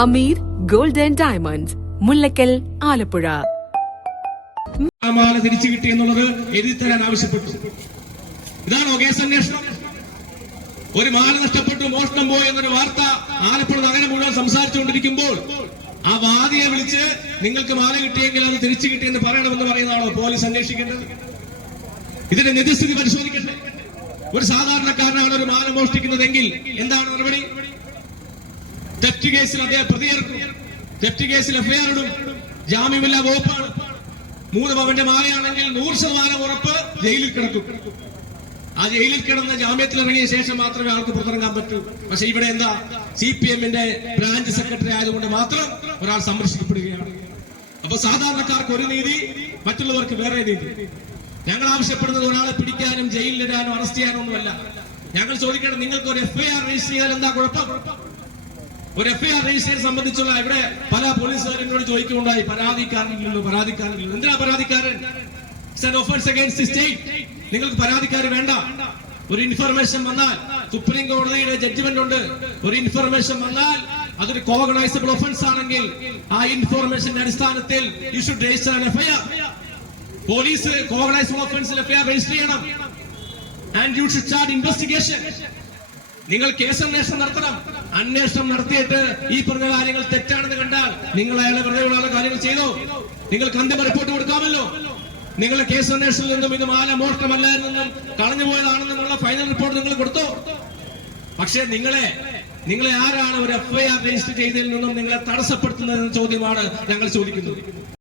Hameer gold and diamonds, Mullakkal, Alappuzha. മാല തിരിച്ചു കിട്ടി എന്നുള്ളത് എഴുതി തരാൻ ആവശ്യപ്പെട്ടു. ഇതാണോ കേസ് അന്വേഷണം? ഒരു മാല നഷ്ടപ്പെട്ടു, മോഷണം പോയി എന്നൊരു വാർത്ത ആലപ്പുഴ നഗരം മുഴുവൻ സംസാരിച്ചുകൊണ്ടിരിക്കുമ്പോൾ ആ വാദിയെ വിളിച്ച് നിങ്ങൾക്ക് മാല കിട്ടിയെങ്കിൽ അത് തിരിച്ചു കിട്ടിയെന്ന് പറയണമെന്ന് പറയുന്നതാണോ പോലീസ് അന്വേഷിക്കേണ്ടത്? ഇതിന്റെ നിജസ്ഥിതി പരിശോധിക്കട്ടെ. ഒരു സാധാരണക്കാരനാണ് ഒരു മാല മോഷ്ടിക്കുന്നതെങ്കിൽ എന്താണ് നടപടി? തെറ്റ് കേസിൽ അദ്ദേഹം പ്രതിയേർക്കും, തെറ്റ് കേസിൽ എഫ്ഐആർ ഇടും, ജാമ്യമില്ലാ വകുപ്പാണ്. 3 പവന്റെ മാലയാണെങ്കിൽ 100% ഉറപ്പ് ജയിലിൽ കിടക്കും. ആ ജയിലിൽ കിടന്ന ജാമ്യത്തിൽ ഇറങ്ങിയ ശേഷം മാത്രമേ ആൾക്ക് പുറത്തിറങ്ങാൻ പറ്റൂ. പക്ഷെ ഇവിടെ എന്താ, CPM-ന്റെ ബ്രാഞ്ച് സെക്രട്ടറി ആയതുകൊണ്ട് മാത്രം ഒരാൾ സംരക്ഷിക്കപ്പെടുകയാണ്. അപ്പൊ സാധാരണക്കാർക്ക് ഒരു നീതി, മറ്റുള്ളവർക്ക് വേറെ നീതി. ഞങ്ങൾ ആവശ്യപ്പെടുന്നത് ഒരാളെ പിടിക്കാനും ജയിലിലിടാനും അറസ്റ്റ് ചെയ്യാനും ഒന്നുമല്ല. ഞങ്ങൾ ചോദിക്കണം, നിങ്ങൾക്ക് ഒരു FIR രജിസ്റ്റർ ചെയ്താൽ എന്താ കുഴപ്പം? ഒരു FIR രജിസ്റ്റർ സംബന്ധിച്ചുള്ള ഇവിടെ പല പോലീസുകാരനോട് ചോദിക്കുന്നുണ്ടായി, പരാതിക്കാരനില്ലല്ലോ. എന്തിനാ പരാതിക്കാരൻ? നിങ്ങൾക്ക് പരാതിക്കാർ വേണ്ട. ഒരു ഇൻഫർമേഷൻ വന്നാൽ, സുപ്രീം കോടതിയുടെ ജഡ്ജ്മെന്റ് ഉണ്ട്, ഒരു ഇൻഫർമേഷൻ വന്നാൽ അതൊരു കോഗ്നൈസബിൾ ഒഫൻസ് ആണെങ്കിൽ ആ ഇൻഫർമേഷന്റെ അടിസ്ഥാനത്തിൽ you should register an FIR. Police cognizable ഒഫൻസിൽ FIR രജിസ്റ്റർ ചെയ്യണം. And you should start investigation. നിങ്ങൾ കേസ് അന്വേഷണം നടത്തണം. അന്വേഷണം നടത്തിയിട്ട് ഈ പറഞ്ഞ കാര്യങ്ങൾ തെറ്റാണെന്ന് കണ്ടാൽ നിങ്ങൾ അയാളെ വെറുതെ ഉള്ള കാര്യങ്ങൾ ചെയ്തോ? നിങ്ങൾക്ക് അന്തിമ റിപ്പോർട്ട് കൊടുക്കാമല്ലോ. നിങ്ങളുടെ കേസ് അന്വേഷണത്തിൽ നിന്നും ഇത് മാല മോഷണമല്ലായിരുന്നെന്നും കളഞ്ഞുപോയതാണെന്നുമുള്ള ഫൈനൽ റിപ്പോർട്ട് നിങ്ങൾ കൊടുത്തോ? പക്ഷേ നിങ്ങളെ ആരാണ് ഒരു FIR രജിസ്റ്റർ ചെയ്തതിൽ നിന്നും നിങ്ങളെ തടസ്സപ്പെടുത്തുന്നതെന്ന ചോദ്യമാണ് ഞങ്ങൾ ചോദിക്കുന്നത്.